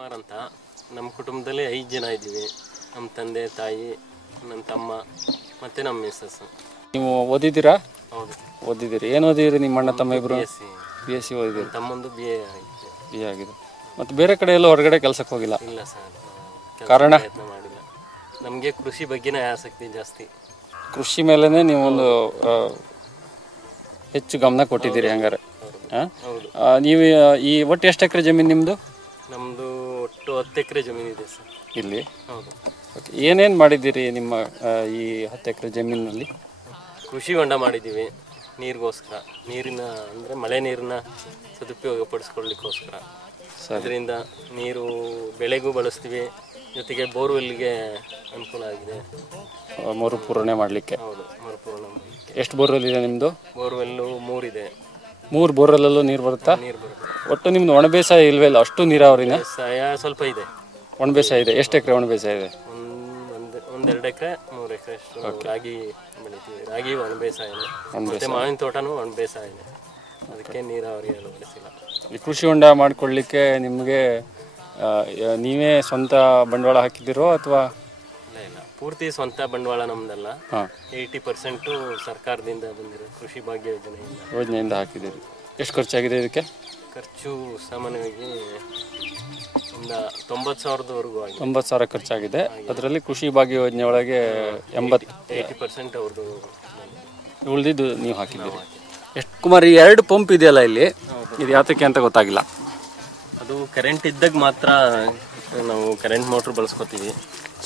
ಕುಮಾರ್ ಅಂತ. ನಮ್ಮ ಕುಟುಂಬದಲ್ಲಿ 5 ಜನ ಇದ್ದೀವಿ. ನಮ್ಮ ತಂದೆ ತಾಯಿ, ನನ್ನ ತಮ್ಮ ಮತ್ತು ನಮ್ಮ ಮಿಸ್ಸಸ್. ನೀವು ಓದಿದ್ದೀರಾ? ಹೌದು, ಓದಿದ್ದೀರಿ. ಏನು ಓದಿದ್ದೀರಿ? ನಿಮ್ಮ ಅಣ್ಣ ತಮ್ಮ ಇಬ್ಬರು? BSc ಓದಿದ್ದೀರಿ. ತಮ್ಮಂದು BA ಆಗಿದೆ. BA ಆಗಿದೆ. ಮತ್ತು ಬೇರೆ ಕಡೆ ಎಲ್ಲ ಹೊರಗಡೆ ಕೆಲಸಕ್ಕೆ ಹೋಗಿಲ್ಲ? ಇಲ್ಲ ಸರ್, ಕಾರಣ? ಪ್ರಯತ್ನ ಮಾಡಿಲ್ಲ. ನಮಗೆ ಕೃಷಿ ಬಗ್ಗೆನೇ ಆಸಕ್ತಿ ಜಾಸ್ತಿ. ಕೃಷಿ ಮೇಲೇ ನೀವೊಂದು ಹೆಚ್ಚು ಗಮನ ಕೊಟ್ಟಿದ್ದೀರಿ ಹಂಗಾರೆ. ಹೌದು. ನೀವು ಈ ಒಟ್ಟು ಎಷ್ಟು ಎಕರೆ ಜಮೀನು ನಿಮ್ಮದು? ನಮ್ಮದು ಒಟ್ಟು 10 ಎಕರೆ ಜಮೀನಿದೆ ಸರ್ ಇಲ್ಲಿ. ಹೌದು. ಓಕೆ, ಏನೇನು ಮಾಡಿದ್ದೀರಿ ನಿಮ್ಮ ಈ 10 ಎಕರೆ ಜಮೀನಿನಲ್ಲಿ? ಕೃಷಿ ಹೊಂಡ ಮಾಡಿದ್ದೀವಿ, ನೀರಿಗೋಸ್ಕರ. ನೀರಿನ ಅಂದರೆ ಮಳೆ ನೀರನ್ನ ಸದುಪಯೋಗಪಡಿಸ್ಕೊಳ್ಳಿಕ್ಕೋಸ್ಕರ. ಅದರಿಂದ ನೀರು ಬೆಳೆಗೂ ಬಳಸ್ತೀವಿ, ಜೊತೆಗೆ ಬೋರ್ವೆಲ್ಗೆ ಅನುಕೂಲ ಆಗಿದೆ. ಮರುಪೂರಣೆ ಮಾಡಲಿಕ್ಕೆ? ಹೌದು, ಮರುಪೂರ್ಣ ಮಾಡಲಿಕ್ಕೆ. ಎಷ್ಟು ಬೋರ್ವೆಲ್ ಇದೆ ನಿಮ್ಮದು? ಬೋರ್ವೆಲ್ಲು 3 ಇದೆ. 3 ಬೋರ್ವೆಲ್ಲೂ ನೀರು ಬರುತ್ತಾ? ನೀರು ಬರುತ್ತೆ. ಒಟ್ಟು ನಿಮ್ದು ಒಣ ಬೇಸಾಯ ಇಲ್ವೇ ಇಲ್ಲ? ಅಷ್ಟು ನೀರಾವರಿನ? ಬೇಸಾಯ ಸ್ವಲ್ಪ ಇದೆ. ಒಣ ಬೇಸಾಯ ಇದೆ. ಎಷ್ಟು ಎಕರೆ ಒಣ ಬೇಸಾಯ ಇದೆ? 1-2 ಎಕರೆ 3 ಎಕರೆ ಅಷ್ಟು ರಾಗಿ ಬೆಳಿತೀವಿ. ರಾಗಿ ಒಣ ಬೇಸಾಯನೇ, ಮತ್ತೆ ಮಾವಿನ ತೋಟನೂ ಒಣ ಬೇಸಾಯನೇ. ಅದಕ್ಕೆ ನೀರಾವರಿ ಅಳವಡಿಸಿಲ್ಲ. ಈ ಕೃಷಿ ಹೊಂಡ ಮಾಡಿಕೊಳ್ಳಿಕ್ಕೆ ನಿಮಗೆ ನೀವೇ ಸ್ವಂತ ಬಂಡವಾಳ ಹಾಕಿದ್ದೀರೋ ಅಥವಾ? ಇಲ್ಲ, ಪೂರ್ತಿ ಸ್ವಂತ ಬಂಡವಾಳ ನಮ್ದಲ್ಲ. 80% ಸರ್ಕಾರದಿಂದ ಬಂದಿರೋ ಕೃಷಿ ಭಾಗ್ಯ ಯೋಜನೆಯಿಂದ ಹಾಕಿದ್ದೀರಿ. ಎಷ್ಟು ಖರ್ಚಾಗಿದೆ ಇದಕ್ಕೆ? ಖರ್ಚು ಸಾಮಾನ್ಯವಾಗಿ ಒಂದು 90,000ವರೆಗೂ ಆಗಿದೆ. 90,000 ಖರ್ಚಾಗಿದೆ. ಅದರಲ್ಲಿ ಕೃಷಿ ಭಾಗ್ಯ ಯೋಜನೆ ಒಳಗೆ 80% ಅವ್ರದ್ದು ಉಳಿದಿದ್ದು ನೀವು ಹಾಕಿದ್ದೀರಿ. ಎಷ್ಟು ಕುಮಾರ್, ಈ 2 ಪಂಪ್ ಇದೆಯಲ್ಲ ಇಲ್ಲಿ, ಇದು ಯಾತಕ್ಕೆ ಅಂತ ಗೊತ್ತಾಗಿಲ್ಲ. ಅದು ಕರೆಂಟ್ ಇದ್ದಾಗ ಮಾತ್ರ ನಾವು ಕರೆಂಟ್ ಮೋಟ್ರ್ ಬಳಸ್ಕೊತೀವಿ.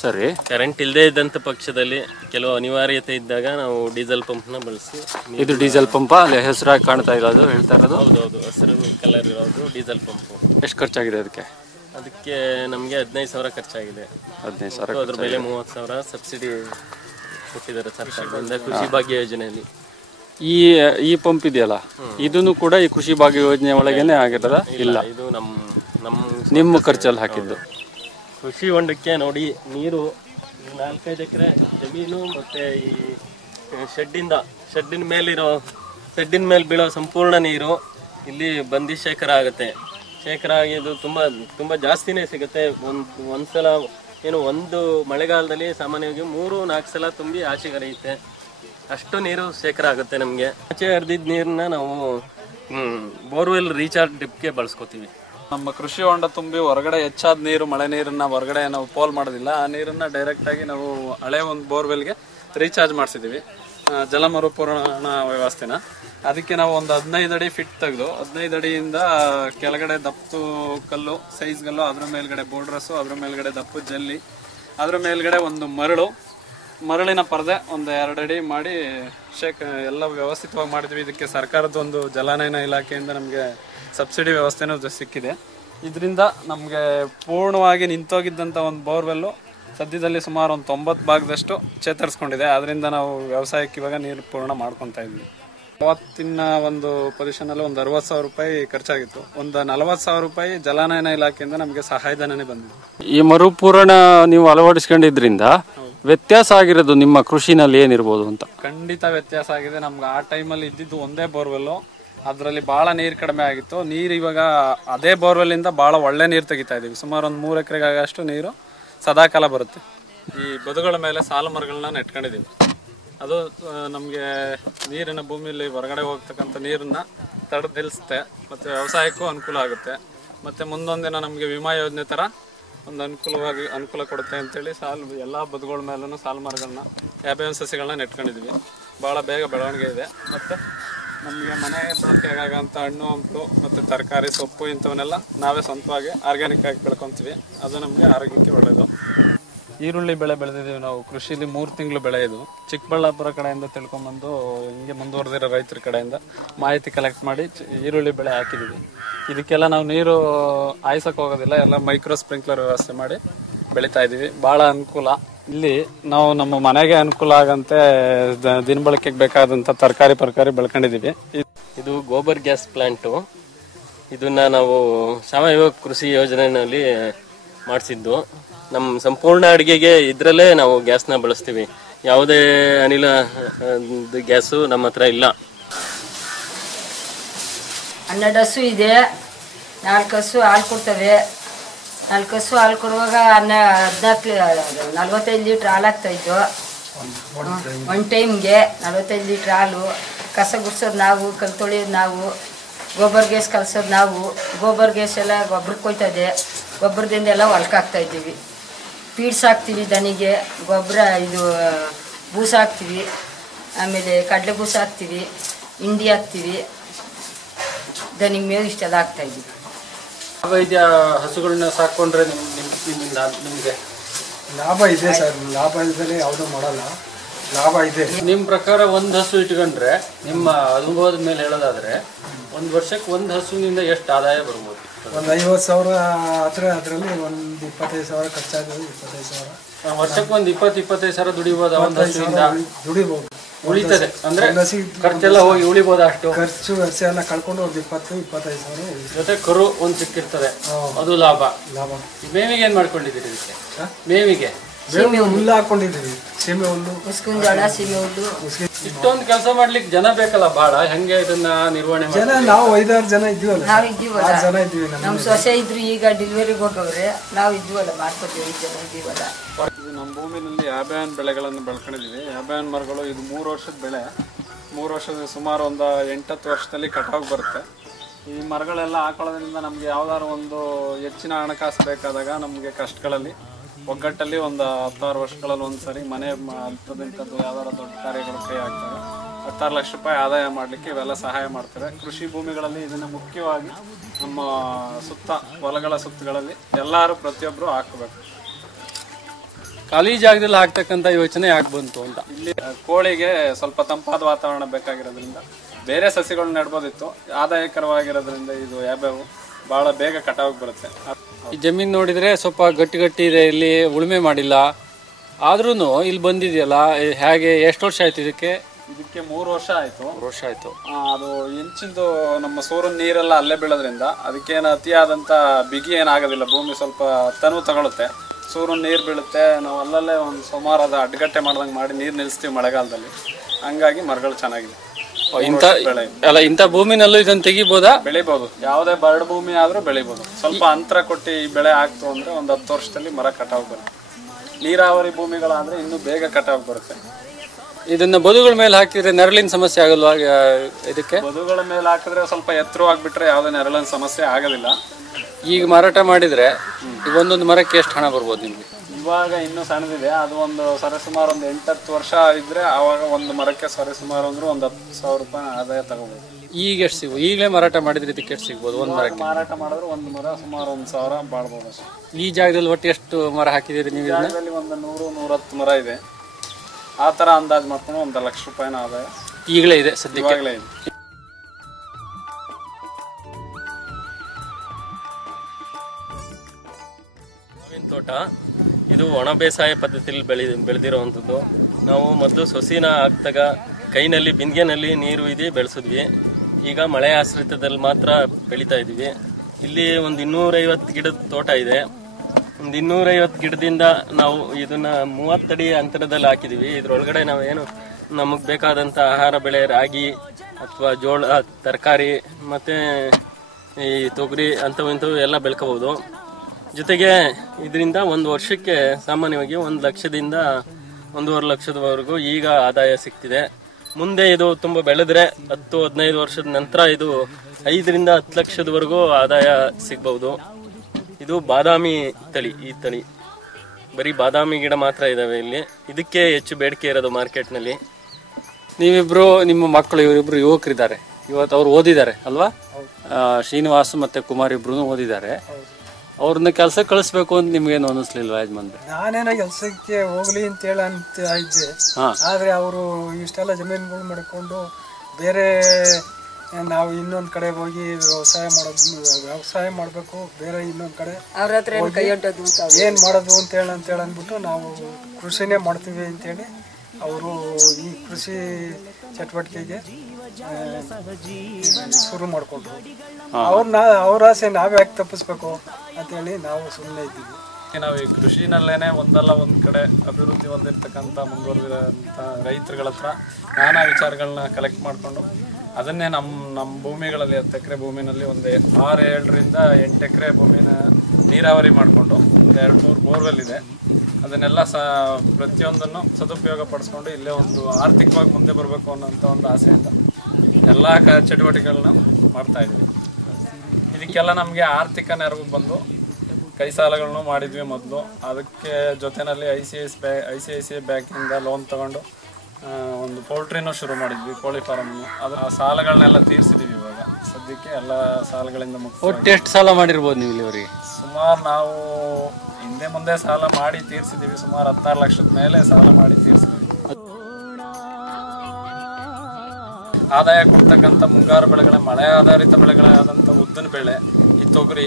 ಸರಿ. ಕರೆಂಟ್ ಇಲ್ಲದೆ ಇದ್ದಂಥ ಪಕ್ಷದಲ್ಲಿ ಕೆಲವು ಅನಿವಾರ್ಯತೆ ಇದ್ದಾಗ ನಾವು ಡೀಸೆಲ್ ಪಂಪ್ನ ಬಳಸಿ. ಇದು ಡೀಸೆಲ್ ಪಂಪ ಅಲ್ಲಿ ಹೆಸರಾಗಿ ಕಾಣ್ತಾ ಇರೋದು, ಹೇಳ್ತಾ ಇರೋದು? ಹೌದೌದು, ಹಸಿರು ಕಲರ್ ಇರೋದು ಡೀಸೆಲ್ ಪಂಪು. ಎಷ್ಟು ಖರ್ಚಾಗಿದೆ ಅದಕ್ಕೆ? ಅದಕ್ಕೆ ನಮಗೆ 15,000 ಖರ್ಚಾಗಿದೆ. 15,000. ಅದ್ರ ಬೆಲೆ 30,000 ಸಬ್ಸಿಡಿ ಕೊಟ್ಟಿದ್ದಾರೆ ಸರ್ಕಾರದಿಂದ ಕೃಷಿ ಭಾಗ್ಯ ಯೋಜನೆಯಲ್ಲಿ. ಈ ಪಂಪ್ ಇದೆಯಲ್ಲ, ಇದನ್ನು ಕೂಡ ಈ ಕೃಷಿ ಭಾಗ್ಯ ಯೋಜನೆ ಒಳಗೇನೆ ಆಗಿರೋದ? ಇಲ್ಲ, ಇದು ನಿಮ್ಮ ಖರ್ಚಲ್ಲಿ ಹಾಕಿದ್ದು. ಕೃಷಿ ಹೊಂಡಕ್ಕೆ ನೋಡಿ ನೀರು 4-5 ಎಕರೆ ಜಮೀನು ಮತ್ತೆ ಈ ಶೆಡ್ಡಿನ ಮೇಲೆ ಬೀಳೋ ಸಂಪೂರ್ಣ ನೀರು ಇಲ್ಲಿ ಬಂದು ಶೇಖರ ಆಗುತ್ತೆ. ಶೇಖರ ಆಗಿದ್ದು ತುಂಬ ಜಾಸ್ತಿನೇ ಸಿಗುತ್ತೆ. ಒಂದ್ಸಲ ಒಂದು ಮಳೆಗಾಲದಲ್ಲಿ ಸಾಮಾನ್ಯವಾಗಿ 3-4 ಸಲ ತುಂಬಿ ಆಚೆಗೆ ಹರಿಯುತ್ತೆ. ಅಷ್ಟು ನೀರು ಶೇಖರ ಆಗುತ್ತೆ ನಮಗೆ. ಆಚೆ ಹರಿದಿದ್ದ ನೀರನ್ನ ನಾವು ಬೋರ್ವೆಲ್ ರೀಚಾರ್ಜ್ ಡಿಪ್ಗೆ ಬಳಸ್ಕೊತೀವಿ. ನಮ್ಮ ಕೃಷಿ ಹೊಂಡ ತುಂಬಿ ಹೊರಗಡೆ ಹೆಚ್ಚಾದ ನೀರು, ಮಳೆ ನೀರನ್ನ ಹೊರಗಡೆ ನಾವು ಪೋಲ್ ಮಾಡೋದಿಲ್ಲ. ಆ ನೀರನ್ನ ಡೈರೆಕ್ಟಾಗಿ ನಾವು ಹಳೆ ಒಂದು ಬೋರ್ವೆಲ್ಗೆ ರೀಚಾರ್ಜ್ ಮಾಡಿಸಿದ್ದೀವಿ, ಜಲ ಮರುಪೂರಣ ವ್ಯವಸ್ಥೆನ. ಅದಕ್ಕೆ ನಾವು ಒಂದು 15 ಅಡಿ ಫಿಟ್ ತೆಗೆದು 15 ಅಡಿಯಿಂದ ಕೆಳಗಡೆ ದಪ್ಪು ಕಲ್ಲು ಸೈಜ್ಗಲ್ಲು, ಅದ್ರ ಮೇಲ್ಗಡೆ ಬೋರ್ಡ್ರಸ್ಸು, ಅದ್ರ ಮೇಲ್ಗಡೆ ದಪ್ಪು ಜಲ್ಲಿ, ಅದ್ರ ಮೇಲ್ಗಡೆ ಒಂದು ಮರಳಿನ ಪರದೆ ಒಂದು 2 ಅಡಿ ಮಾಡಿ ಎಲ್ಲ ವ್ಯವಸ್ಥಿತವಾಗಿ ಮಾಡಿದ್ವಿ. ಇದಕ್ಕೆ ಸರ್ಕಾರದ ಒಂದು ಜಲಾನಯನ ಇಲಾಖೆಯಿಂದ ನಮಗೆ ಸಬ್ಸಿಡಿ ವ್ಯವಸ್ಥೆನೂ ಸಿಕ್ಕಿದೆ. ಇದರಿಂದ ನಮಗೆ ಪೂರ್ಣವಾಗಿ ನಿಂತೋಗಿದ್ದಂಥ ಒಂದು ಬೋರ್ವೆಲ್ಲು ಸದ್ಯದಲ್ಲಿ ಸುಮಾರು ಒಂದು 90 ಭಾಗದಷ್ಟು ಚೇತರಿಸ್ಕೊಂಡಿದೆ. ಅದರಿಂದ ನಾವು ವ್ಯವಸಾಯಕ್ಕೆ ಇವಾಗ ನೀರು ಪೂರ್ಣ ಮಾಡ್ಕೊತಾ ಇದ್ವಿ. ಅವತ್ತಿನ ಒಂದು ಪೊಸಿಷನಲ್ಲಿ ಒಂದು 60,000 ರೂಪಾಯಿ ಖರ್ಚಾಗಿತ್ತು. ಒಂದು 40,000 ರೂಪಾಯಿ ಜಲಾನಯನ ಇಲಾಖೆಯಿಂದ ನಮಗೆ ಸಹಾಯಧನನೇ ಬಂದಿದೆ. ಈ ಮರುಪೂರಣ ನೀವು ಅಳವಡಿಸ್ಕೊಂಡಿದ್ರಿಂದ ವ್ಯತ್ಯಾಸ ಆಗಿರೋದು ನಿಮ್ಮ ಕೃಷಿನಲ್ಲಿ ಏನಿರ್ಬೋದು ಅಂತ? ಖಂಡಿತ ವ್ಯತ್ಯಾಸ ಆಗಿದೆ. ನಮ್ಗೆ ಆ ಟೈಮಲ್ಲಿ ಇದ್ದಿದ್ದು ಒಂದೇ ಬೋರ್ವೆಲ್ಲು, ಅದರಲ್ಲಿ ಭಾಳ ನೀರು ಕಡಿಮೆ ಆಗಿತ್ತು. ನೀರು ಇವಾಗ ಅದೇ ಬೋರ್ವೆಲ್ಲಿಂದ ಭಾಳ ಒಳ್ಳೆ ನೀರು ತೆಗಿತಾ ಇದ್ದೀವಿ. ಸುಮಾರು ಒಂದು 3 ಎಕರೆಗೆ ಆಗಷ್ಟು ನೀರು ಸದಾಕಾಲ ಬರುತ್ತೆ. ಈ ಬದುಗಳ ಮೇಲೆ ಸಾಲು ಮರಗಳನ್ನ ನೆಟ್ಕೊಂಡಿದ್ದೀವಿ. ಅದು ನಮಗೆ ನೀರಿನ ಭೂಮಿಯಲ್ಲಿ ಹೊರಗಡೆ ಹೋಗ್ತಕ್ಕಂಥ ನೀರನ್ನ ತಡೆದು ನಿಲ್ಲಿಸುತ್ತೆ, ಮತ್ತು ವ್ಯವಸಾಯಕ್ಕೂ ಅನುಕೂಲ ಆಗುತ್ತೆ. ಮತ್ತು ಮುಂದೊಂದಿನ ನಮಗೆ ವಿಮಾ ಯೋಜನೆ ಥರ ಒಂದು ಅನುಕೂಲ ಕೊಡುತ್ತೆ ಅಂತೇಳಿ ಎಲ್ಲ ಬದುಗಳ ಮೇಲೂ ಸಾಲು ಮರಗಳನ್ನ, ಯಾಬೇವಿನ ಸಸಿಗಳನ್ನ ನೆಟ್ಕೊಂಡಿದ್ವಿ. ಭಾಳ ಬೇಗ ಬೆಳವಣಿಗೆ ಇದೆ. ಮತ್ತು ನಮಗೆ ಮನೆ ಬಳಕೆಗೆ ಆಗೋಂಥ ಹಣ್ಣು ಹಂಪಲು ಮತ್ತು ತರಕಾರಿ ಸೊಪ್ಪು ಇಂಥವನ್ನೆಲ್ಲ ನಾವೇ ಸ್ವಂತವಾಗಿ ಆರ್ಗ್ಯಾನಿಕ್ ಆಗಿ ಬೆಳ್ಕೊತೀವಿ. ಅದು ನಮಗೆ ಆರೋಗ್ಯಕ್ಕೆ ಒಳ್ಳೆಯದು. ಈರುಳ್ಳಿ ಬೆಳೆ ಬೆಳೆದಿದ್ದೀವಿ ನಾವು. ಕೃಷಿಲಿ 3 ತಿಂಗಳು ಬೆಳೆ ಇದು. ಚಿಕ್ಕಬಳ್ಳಾಪುರ ಕಡೆಯಿಂದ ತಿಳ್ಕೊಂಬಂದು ಹಿಂಗೆ ಮುಂದುವರೆದಿರೋ ರೈತರ ಕಡೆಯಿಂದ ಮಾಹಿತಿ ಕಲೆಕ್ಟ್ ಮಾಡಿ ಈರುಳ್ಳಿ ಬೆಳೆ ಹಾಕಿದ್ದೀವಿ. ಇದಕ್ಕೆಲ್ಲ ನಾವು ನೀರು ಹಾಯಿಸೋಕೆ ಹೋಗೋದಿಲ್ಲ, ಎಲ್ಲ ಮೈಕ್ರೋ ಸ್ಪ್ರಿಂಕ್ಲರ್ ವ್ಯವಸ್ಥೆ ಮಾಡಿ ಬೆಳೀತಾ ಇದ್ದೀವಿ. ಭಾಳ ಅನುಕೂಲ. ಇಲ್ಲಿ ನಾವು ನಮ್ಮ ಮನೆಗೆ ಅನುಕೂಲ ಆಗಂತೆ ದಿನಬಳಕೆಗೆ ಬೇಕಾದಂಥ ತರಕಾರಿ ಬೆಳ್ಕೊಂಡಿದ್ದೀವಿ. ಇದು ಗೋಬರ್ ಗ್ಯಾಸ್ ಪ್ಲಾಂಟು. ಇದನ್ನ ನಾವು ಸಾವಯವ ಕೃಷಿ ಯೋಜನೆಯಲ್ಲಿ ಮಾಡಿಸಿದ್ದು. ನಮ್ಮ ಸಂಪೂರ್ಣ ಅಡುಗೆಗೆ ಇದರಲ್ಲೇ ನಾವು ಗ್ಯಾಸ್ನ ಬಳಸ್ತೀವಿ. ಯಾವುದೇ ಅನಿಲ ಗ್ಯಾಸು ನಮ್ಮ ಹತ್ರ ಇಲ್ಲ. 12 ಹಸು ಇದೆ, 4 ಹಸು ಹಾಲು ಕೊಡ್ತವೆ. 4 ಹಸು ಹಾಲು ಕೊಡುವಾಗ 45 ಲೀಟ್ರ್ ಹಾಲು ಆಗ್ತಾಯಿತ್ತು. ಒಂದು ಟೈಮ್ಗೆ 45 ಲೀಟ್ರ್ ಹಾಲು. ಕಸ ಗುಡಿಸೋದು ನಾವು, ಕಲ್ ತೊಳೆಯೋದು ನಾವು, ಗೊಬ್ಬರ ಗ್ಯಾಸ್ ಕಲ್ಸೋದು ನಾವು. ಗೊಬ್ಬರ ಗ್ಯಾಸ್ ಎಲ್ಲ ಗೊಬ್ಬರಕ್ಕೆ ಹೋಯ್ತದೆ. ಗೊಬ್ಬರದಿಂದ ಎಲ್ಲ ಹೊಲ್ಕಾಗ್ತಾಯಿದ್ದೀವಿ. ಪೀಡ್ಸ್ ಹಾಕ್ತೀವಿ ದನಿಗೆ, ಗೊಬ್ಬರ ಇದು ಬೂಸ ಹಾಕ್ತೀವಿ, ಆಮೇಲೆ ಕಡಲೆ ಬೂಸ ಹಾಕ್ತೀವಿ, ಹಿಂಡಿ ಹಾಕ್ತೀವಿ. ದನಿಗೆ ಮೇವು ಇಷ್ಟೆಲ್ಲ ಹಾಕ್ತಾಯಿದ್ದೀವಿ. ವೈದ್ಯ ಹಸುಗಳನ್ನ ಸಾಕೊಂಡ್ರೆ ನಿಮಗೆ ಲಾಭ ಇದೆ ಸರ್. ಲಾಭ ಇಲ್ಲದೆ ಯಾವುದೂ ಮಾಡಲ್ಲ, ಲಾಭ ಇದೆ. ನಿಮ್ಮ ಪ್ರಕಾರ ಒಂದು ಹಸು ಇಟ್ಕೊಂಡ್ರೆ, ನಿಮ್ಮ ಅನುಭವದ ಮೇಲೆ ಹೇಳೋದಾದ್ರೆ, ಒಂದು ವರ್ಷಕ್ಕೆ ಒಂದು ಹಸುವಿನಿಂದ ಎಷ್ಟು ಆದಾಯ ಬರ್ಬೋದು? ಒಂದು 50,000 ಆದರೆ ಅದರಲ್ಲಿ ಒಂದು 25,000 ಖರ್ಚಾಗೋದು. 25,000 ವರ್ಷಕ್ಕೆ ಒಂದು 20-25,000 ದುಡಿಬೋದು. ಒಂದು ಹಸುವಿಂದ ದುಡಿಬೋದು, ಉಳಿತದೆ ಅಂದ್ರೆ ಖರ್ಚೆಲ್ಲ ಹೋಗಿ ಉಳಿಬೋದು. ಅಷ್ಟು ಖರ್ಚು ಎಲ್ಲ ಕಳ್ಕೊಂಡು ಒಂದು 20-25,000 ಜೊತೆ ಕರು ಒಂದು ಸಿಕ್ಕಿರ್ತದೆ, ಅದು ಲಾಭ. ಲಾಭ. ಮೇವಿಗೆ ಏನ್ ಮಾಡ್ಕೊಂಡಿದ್ದೀರಿ ಇದಕ್ಕೆ? ಮೇವಿಗೆ ಹುಲ್ಲು ಹಾಕೊಂಡಿದ್ದೀವಿ, ಸೀಮೆ ಹುಲ್ಲು, ಮುಸ್ಕಿನ ಸೀಮೆ ಹುಲ್ಲು. ಇಷ್ಟೊಂದು ಕೆಲಸ ಮಾಡ್ಲಿಕ್ಕೆ ಜನ ಬೇಕಲ್ಲ ಬಹಳ. ಹೆಂಗೆ ಇದನ್ನ ನಿರ್ವಹಣೆ ಜನ ನಾವು 5-6 ಜನ ಇದ್ದೀವಲ್ಲ. ನಾವು ಇದ್ದೀವಲ್ಲ, 6 ಜನ ಇದ್ದೀವಿ. ನಮ್ಮ ಸೊಸೆ ಇದ್ರು, ಈಗ ಡೆಲಿವರಿಗೆ ಹೋಗವ್ರೆ. ನಾವು ಇದ್ದೀವಲ್ಲ, ಮಾಡ್ಕೊತೀವಿ. 5 ಜನ ಇದ್ದೀವಲ್ಲ. ಇದು ನಮ್ಮ ಭೂಮಿನಲ್ಲಿ ಯಾಬ್ಯಾನ್ ಬೆಳೆಗಳನ್ನು ಬೆಳ್ಕೊಂಡಿದ್ದೀವಿ. ಯಾಬ್ಯಾನ್ ಮರಗಳು ಇದು 3 ವರ್ಷದ ಬೆಳೆ. 3 ವರ್ಷದ ಸುಮಾರು ಒಂದು 8-10 ವರ್ಷದಲ್ಲಿ ಕಟಾವು ಬರುತ್ತೆ. ಈ ಮರಗಳೆಲ್ಲ ಹಾಕೊಳ್ಳೋದ್ರಿಂದ ನಮಗೆ ಯಾವ್ದಾದ್ರು ಒಂದು ಹೆಚ್ಚಿನ ಹಣಕಾಸು ಬೇಕಾದಾಗ ನಮಗೆ ಕಷ್ಟಗಳಲ್ಲಿ ಒಗ್ಗಟ್ಟಲ್ಲಿ ಒಂದು 10-6 ವರ್ಷಗಳಲ್ಲಿ ಒಂದ್ಸರಿ ಮನೆ ಅಂಥದ್ದು ಯಾವ್ದಾರ ದೊಡ್ಡ ಕಾರ್ಯಗಳು ಕೈ ಆಗ್ತವೆ. 16 ಲಕ್ಷ ರೂಪಾಯಿ ಆದಾಯ ಮಾಡಲಿಕ್ಕೆ ಇವೆಲ್ಲ ಸಹಾಯ ಮಾಡ್ತವೆ. ಕೃಷಿ ಭೂಮಿಗಳಲ್ಲಿ ಇದನ್ನು ಮುಖ್ಯವಾಗಿ ನಮ್ಮ ಸುತ್ತ ಹೊಲಗಳ ಸುತ್ತಗಳಲ್ಲಿ ಎಲ್ಲರೂ ಪ್ರತಿಯೊಬ್ಬರು ಹಾಕಬೇಕು. ಖಾಲಿ ಜಾಗದಲ್ಲಿ ಹಾಕ್ತಕ್ಕಂಥ ಯೋಚನೆ ಯಾಕೆ ಬಂತು ಅಂತ. ಇಲ್ಲಿ ಕೋಳಿಗೆ ಸ್ವಲ್ಪ ತಂಪಾದ ವಾತಾವರಣ ಬೇಕಾಗಿರೋದ್ರಿಂದ ಬೇರೆ ಸಸಿಗಳು ನೆಡ್ಬೋದಿತ್ತು. ಆದಾಯಕರವಾಗಿರೋದ್ರಿಂದ ಇದು ಯಾವ್ಯಾವು ಭಾಳ ಬೇಗ ಕಟಾವಿಗೆ ಬರುತ್ತೆ. ಈ ಜಮೀನು ನೋಡಿದರೆ ಸ್ವಲ್ಪ ಗಟ್ಟಿ ಇದೆ, ಇಲ್ಲಿ ಉಳುಮೆ ಮಾಡಿಲ್ಲ. ಆದ್ರೂ ಇಲ್ಲಿ ಬಂದಿದೆಯಲ್ಲ, ಹೇಗೆ ಎಷ್ಟು ವರ್ಷ ಆಯ್ತು ಇದಕ್ಕೆ? 3 ವರ್ಷ ಆಯಿತು. 3 ವರ್ಷ ಆಯಿತು. ಅದು ಇಂಚಿಂದು ನಮ್ಮ ಸೂರ್ಯನ ನೀರೆಲ್ಲ ಅಲ್ಲೇ ಬೀಳೋದ್ರಿಂದ ಅದಕ್ಕೇನು ಅತಿಯಾದಂಥ ಬಿಗಿ ಏನಾಗೋದಿಲ್ಲ. ಭೂಮಿ ಸ್ವಲ್ಪ ತನು ತಗೊಳುತ್ತೆ. ಸೂರ್ಯನ ನೀರು ಬೀಳುತ್ತೆ, ನಾವು ಅಲ್ಲಲ್ಲೇ ಒಂದು ಸುಮಾರು ಅದು ಅಡ್ಡಗಟ್ಟೆ ಮಾಡ್ದಂಗೆ ಮಾಡಿ ನೀರು ನಿಲ್ಲಿಸ್ತೀವಿ ಮಳೆಗಾಲದಲ್ಲಿ. ಹಂಗಾಗಿ ಮರಗಳು ಚೆನ್ನಾಗಿದೆ. ಇಂಥ ಭೂಮಿನಲ್ಲೂ ಇದನ್ನು ತೆಗಿಬೋದಾ? ಬೆಳಿಬೋದು. ಯಾವುದೇ ಬರಡು ಭೂಮಿ ಆದ್ರೂ ಬೆಳಿಬೋದು. ಸ್ವಲ್ಪ ಅಂತರ ಕೊಟ್ಟು ಈ ಬೆಳೆ ಆಗ್ತು ಅಂದ್ರೆ ಒಂದು 10 ವರ್ಷದಲ್ಲಿ ಮರ ಕಟಾವು ಬರುತ್ತೆ. ನೀರಾವರಿ ಭೂಮಿಗಳಾದ್ರೆ ಇನ್ನೂ ಬೇಗ ಕಟಾವು ಬರುತ್ತೆ. ಇದನ್ನ ಬದುಗಳ ಮೇಲೆ ಹಾಕಿದ್ರೆ ನೆರಳಿನ ಸಮಸ್ಯೆ ಆಗಲ್ವಾ ಇದಕ್ಕೆ? ಬದುಗಳ ಮೇಲೆ ಹಾಕಿದ್ರೆ ಸ್ವಲ್ಪ ಎತ್ತರವಾಗಿಬಿಟ್ರೆ ಯಾವುದೇ ನೆರಳಿನ ಸಮಸ್ಯೆ ಆಗೋದಿಲ್ಲ. ಈಗ ಮಾರಾಟ ಮಾಡಿದ್ರೆ ಒಂದೊಂದು ಮರಕ್ಕೆ ಎಷ್ಟು ಹಣ ಬರ್ಬೋದು ನಿಮ್ಗೆ? ಇವಾಗ ಇನ್ನೂ ಸಣ್ಣದಿದೆ. ಅದು ಒಂದು ಸರಿಸುಮಾರು ಒಂದು 8-10 ವರ್ಷ ಇದ್ರೆ ಆವಾಗ ಒಂದು ಮರಕ್ಕೆ ಸರಿಸುಮಾರು ಅಂದ್ರೆ ಒಂದು 10,000 ರೂಪಾಯಿ ಆದಾಯ ತಗೋಬಹುದು. ಈಗ ಎಷ್ಟು ಸಿಗ್ಬೋದು? ಈಗಲೇ ಮಾರಾಟ ಮಾಡಿದ್ರೆ ಇದಕ್ಕೆ ಎಷ್ಟು ಸಿಗ್ಬೋದು? ಒಂದು ಮರಕ್ಕೆ ಮಾರಾಟ ಮಾಡಿದ್ರೆ ಒಂದು ಮರ ಸುಮಾರು 1,000 ಬಾಳ್ಬೋದು ಅಷ್ಟೇ. ಈ ಜಾಗದಲ್ಲಿ ಒಟ್ಟು ಎಷ್ಟು ಮರ ಹಾಕಿದ್ದೀರಿ ನೀವು? ಜಾಗದಲ್ಲಿ ಒಂದು 100-110 ಮರ ಇದೆ. ಆ ಥರ ಅಂದಾಜು ಮಾಡ್ಕೊಂಡು 1 ಲಕ್ಷ ರೂಪಾಯಿನ ಆದಾಯ ಈಗಲೇ ಇದೆ, ಸದ್ಯಕ್ಕೆ ಇದೆ. ಮಾವಿನ ತೋಟ ಇದು ಒಣ ಬೇಸಾಯ ಪದ್ಧತಿಯಲ್ಲಿ ಬೆಳೆದಿರುವಂಥದ್ದು. ನಾವು ಮೊದಲು ಸೊಸಿನ ಹಾಕ್ದಾಗ ಕೈನಲ್ಲಿ ಬಿಂದಿಗೆನಲ್ಲಿ ನೀರು ಇದೆ ಬೆಳೆಸಿದ್ವಿ. ಈಗ ಮಳೆ ಆಶ್ರಿತದಲ್ಲಿ ಮಾತ್ರ ಬೆಳೀತಾ ಇದ್ದೀವಿ. ಇಲ್ಲಿ ಒಂದು 250 ಗಿಡದ ತೋಟ ಇದೆ. ಒಂದು 250 ಗಿಡದಿಂದ ನಾವು ಇದನ್ನ 30 ಅಡಿ ಅಂತರದಲ್ಲಿ ಹಾಕಿದೀವಿ. ಇದ್ರೊಳಗಡೆ ನಾವೇನು ನಮಗೆ ಬೇಕಾದಂಥ ಆಹಾರ ಬೆಳೆ, ರಾಗಿ ಅಥವಾ ಜೋಳ, ತರಕಾರಿ ಮತ್ತೆ ಈ ತೊಗರಿ ಅಂಥವು ಎಲ್ಲ ಬೆಳ್ಕೋಬಹುದು. ಜೊತೆಗೆ ಇದರಿಂದ ಒಂದು ವರ್ಷಕ್ಕೆ ಸಾಮಾನ್ಯವಾಗಿ 1 ಲಕ್ಷದಿಂದ 1.5 ಲಕ್ಷದವರೆಗೂ ಈಗ ಆದಾಯ ಸಿಗ್ತಿದೆ. ಮುಂದೆ ಇದು ತುಂಬ ಬೆಳೆದ್ರೆ 10-15 ವರ್ಷದ ನಂತರ ಇದು 5ರಿಂದ 10 ಲಕ್ಷದವರೆಗೂ ಆದಾಯ ಸಿಗ್ಬಹುದು. ಇದು ಬಾದಾಮಿ ತಳಿ. ಈ ತಳಿ ಬರೀ ಬಾದಾಮಿ ಗಿಡ ಮಾತ್ರ ಇದಾವೆ ಇಲ್ಲಿ. ಇದಕ್ಕೆ ಹೆಚ್ಚು ಬೇಡಿಕೆ ಇರೋದು ಮಾರ್ಕೆಟ್ನಲ್ಲಿ. ನೀವಿಬ್ರು, ನಿಮ್ಮ ಮಕ್ಕಳು ಇವರಿಬ್ರು ಯುವಕರಿದ್ದಾರೆ. ಇವತ್ತು ಅವ್ರು ಓದಿದ್ದಾರೆ ಅಲ್ವಾ? ಶ್ರೀನಿವಾಸ್ ಮತ್ತೆ ಕುಮಾರ್ ಇಬ್ರು ಓದಿದ್ದಾರೆ. ಅವ್ರನ್ನ ಕೆಲಸ ಕಳಿಸ್ಬೇಕು ಅಂತ ನಿಮ್ಗೇನು ಅನ್ನಿಸ್ಲಿಲ್ವಾ ಯಜಮಾನ್ರೆ? ನಾನೇನೋ ಕೆಲಸಕ್ಕೆ ಹೋಗ್ಲಿ ಅಂತೇಳಿ ಅಂತ ಇದ್ದೆ. ಆದ್ರೆ ಅವರು ಇಷ್ಟೆಲ್ಲ ಜಮೀನುಗಳು ಮಾಡ್ಕೊಂಡು ಬೇರೆ ನಾವು ಇನ್ನೊಂದು ಕಡೆ ಹೋಗಿ ವ್ಯವಸಾಯ ಮಾಡಬೇಕು, ಬೇರೆ ಇನ್ನೊಂದು ಕಡೆ ಏನು ಮಾಡೋದು ಅಂತೇಳಿ ಅಂದ್ಬಿಟ್ಟು ನಾವು ಕೃಷಿನೇ ಮಾಡ್ತೀವಿ ಅಂತೇಳಿ ಅವರು ಈ ಕೃಷಿ ಚಟುವಟಿಕೆಗೆ ಶುರು ಮಾಡಿಕೊಂಡ್ರು. ಅವ್ರ ಆಸೆ ನಾವೇ ಯಾಕೆ ತಪ್ಪಿಸ್ಬೇಕು ಅಂತೇಳಿ ನಾವು ಸುಮ್ಮನೆ ಇದ್ದೀವಿ. ನಾವು ಈ ಕೃಷಿನಲ್ಲೇನೆ ಒಂದಲ್ಲ ಒಂದು ಕಡೆ ಅಭಿವೃದ್ಧಿ ಹೊಂದಿರತಕ್ಕಂಥ ಮುಂದುವರೆದಿರೋಂಥ ರೈತರುಗಳ ಹತ್ರ ನಾನಾ ವಿಚಾರಗಳನ್ನ ಕಲೆಕ್ಟ್ ಮಾಡಿಕೊಂಡು ಅದನ್ನೇ ನಮ್ಮ ಭೂಮಿಗಳಲ್ಲಿ 10 ಎಕರೆ ಭೂಮಿನಲ್ಲಿ ಒಂದು 6-7ರಿಂದ 8 ಎಕರೆ ಭೂಮಿನ ನೀರಾವರಿ ಮಾಡಿಕೊಂಡು ಒಂದು 2-3 ಬೋರ್ವೆಲ್ ಇದೆ. ಅದನ್ನೆಲ್ಲ ಪ್ರತಿಯೊಂದನ್ನು ಸದುಪಯೋಗ ಪಡಿಸ್ಕೊಂಡು ಇಲ್ಲೇ ಒಂದು ಆರ್ಥಿಕವಾಗಿ ಮುಂದೆ ಬರಬೇಕು ಅನ್ನೋಂಥ ಒಂದು ಆಸೆಯಿಂದ ಎಲ್ಲ ಚಟುವಟಿಕೆಗಳನ್ನ ಮಾಡ್ತಾ ಇದ್ದೀವಿ. ಇದಕ್ಕೆಲ್ಲ ನಮಗೆ ಆರ್ಥಿಕ ನೆರವು ಬಂದು ಕೈ ಸಾಲಗಳನ್ನು ಮಾಡಿದ್ವಿ ಮೊದಲು. ಅದಕ್ಕೆ ಜೊತೆಯಲ್ಲಿ ICICI ಬ್ಯಾಂಕಿಂದ ಲೋನ್ ತಗೊಂಡು ಒಂದು ಪೋಲ್ಟ್ರಿನೂ ಶುರು ಮಾಡಿದ್ವಿ, ಕೋಳಿ ಫಾರಮ್ನು. ಅದು ಆ ಸಾಲಗಳನ್ನೆಲ್ಲ ತೀರಿಸಿದೀವಿ. ಇವಾಗ ಸದ್ಯಕ್ಕೆ ಎಲ್ಲ ಸಾಲಗಳಿಂದ ಮುಕ್ತ. ಎಷ್ಟು ಸಾಲ ಮಾಡಿರ್ಬೋದು ನೀವು ಇಲ್ಲಿವರೆಗೆ? ಸುಮಾರು ನಾವು ಹಿಂದೆ ಮುಂದೆ ಸಾಲ ಮಾಡಿ ತೀರಿಸಿದೀವಿ. ಸುಮಾರು 16 ಲಕ್ಷದ ಮೇಲೆ ಸಾಲ ಮಾಡಿ ತೀರಿಸಿದೀವಿ. ಆದಾಯ ಕೊಡ್ತಕ್ಕಂಥ ಮುಂಗಾರು ಬೆಳೆಗಳ, ಮಳೆ ಆಧಾರಿತ ಬೆಳೆಗಳಾದಂಥ ಉದ್ದಿನ ಬೆಳೆ, ಈ ತೊಗರಿ,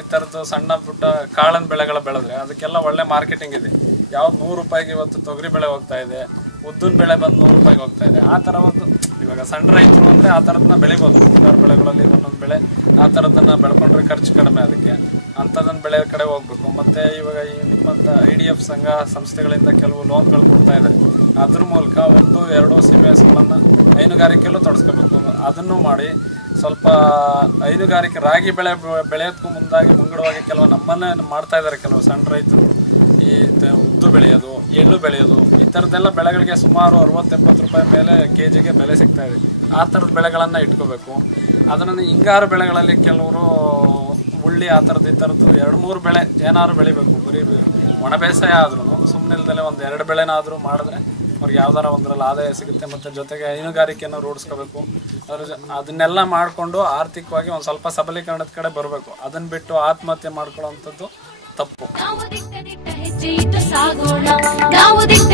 ಈ ಥರದ್ದು ಸಣ್ಣ ಪುಟ್ಟ ಕಾಳಿನ ಬೆಳೆಗಳ ಬೆಳೆದ್ರೆ ಅದಕ್ಕೆಲ್ಲ ಒಳ್ಳೆ ಮಾರ್ಕೆಟಿಂಗ್ ಇದೆ. ಯಾವ್ದು 100 ರೂಪಾಯಿಗೆ ಇವತ್ತು ತೊಗರಿ ಬೆಳೆ ಹೋಗ್ತಾ ಇದೆ, ಉದ್ದಿನ ಬೆಳೆ ಬಂದು 100 ರೂಪಾಯಿಗೆ ಹೋಗ್ತಾ ಇದೆ. ಆ ಥರ ಒಂದು ಇವಾಗ ಸಣ್ಣ ರೈತರು ಅಂದರೆ ಆ ಥರದನ್ನ ಬೆಳಿಬೋದು. ಮುಂಗಾರು ಬೆಳೆಗಳಲ್ಲಿ ಒಂದೊಂದು ಬೆಳೆ ಆ ಥರದನ್ನ ಬೆಳ್ಕೊಂಡ್ರೆ ಖರ್ಚು ಕಡಿಮೆ. ಅದಕ್ಕೆ ಅಂಥದನ್ನ ಬೆಳೆ ಕಡೆ ಹೋಗ್ಬೇಕು. ಮತ್ತು ಇವಾಗ ಈ ನಿಮ್ಮಂಥ IDF ಸಂಘ ಸಂಸ್ಥೆಗಳಿಂದ ಕೆಲವು ಲೋನ್ಗಳು ಕೊಡ್ತಾ ಇದ್ದಾರೆ. ಅದ್ರ ಮೂಲಕ 1-2 ಸೀಮೆ ಹಸುಗಳನ್ನು ಹೈನುಗಾರಿಕೆಯಲ್ಲೂ ತೊಡಸ್ಕೋಬೇಕು. ಅದನ್ನು ಮಾಡಿ ಸ್ವಲ್ಪ ಹೈನುಗಾರಿಕೆ ರಾಗಿ ಬೆಳೆಯೋದಕ್ಕೂ ಮುಂಗಡವಾಗಿ ಕೆಲವು ನಮ್ಮನ್ನೇ ಮಾಡ್ತಾ ಇದ್ದಾರೆ ಕೆಲವು ಸಣ್ಣ ರೈತರು. ಈ ಉದ್ದು ಬೆಳೆಯೋದು, ಎಳ್ಳು ಬೆಳೆಯೋದು, ಈ ಥರದ್ದೆಲ್ಲ ಬೆಳೆಗಳಿಗೆ ಸುಮಾರು 60-70 ರೂಪಾಯಿ ಮೇಲೆ KGಗೆ ಬೆಲೆ ಸಿಗ್ತಾ ಇದೆ. ಆ ಥರದ ಬೆಳೆಗಳನ್ನು ಇಟ್ಕೋಬೇಕು. ಅದನ್ನು ಹಿಂಗಾರು ಬೆಳೆಗಳಲ್ಲಿ ಕೆಲವರು ಉಳ್ಳಿ ಆ ಥರದ್ದು ಈ ಥರದ್ದು 2-3 ಬೆಳೆ ಏನಾದ್ರು ಬೆಳಿಬೇಕು. ಬರೀ ಒಣ ಬೇಸಾಯ ಆದ್ರೂ ಸುಮ್ಮನೆ ಇಲ್ದಲೆ 1-2 ಬೆಳೆನಾದರೂ ಮಾಡಿದ್ರೆ ಅವ್ರಿಗೆ ಯಾವ್ದಾರ ಒಂದರಲ್ಲಿ ಆದಾಯ ಸಿಗುತ್ತೆ. ಮತ್ತು ಜೊತೆಗೆ ಹೈನುಗಾರಿಕೆಯನ್ನು ರೂಢಿಸ್ಕೋಬೇಕು. ಅದನ್ನೆಲ್ಲ ಮಾಡಿಕೊಂಡು ಆರ್ಥಿಕವಾಗಿ ಒಂದು ಸ್ವಲ್ಪ ಸಬಲೀಕರಣದ ಕಡೆ ಬರಬೇಕು. ಅದನ್ನು ಬಿಟ್ಟು ಆತ್ಮಹತ್ಯೆ ಮಾಡ್ಕೊಳ್ಳೋವಂಥದ್ದು ತಪ್ಪು. ನಾವು ದಿಟ್ಟ ಹೆಜ್ಜೆ ಇಟ್ಟು ಸಾಗೋಣ, ನಾವು ದಿಟ್ಟ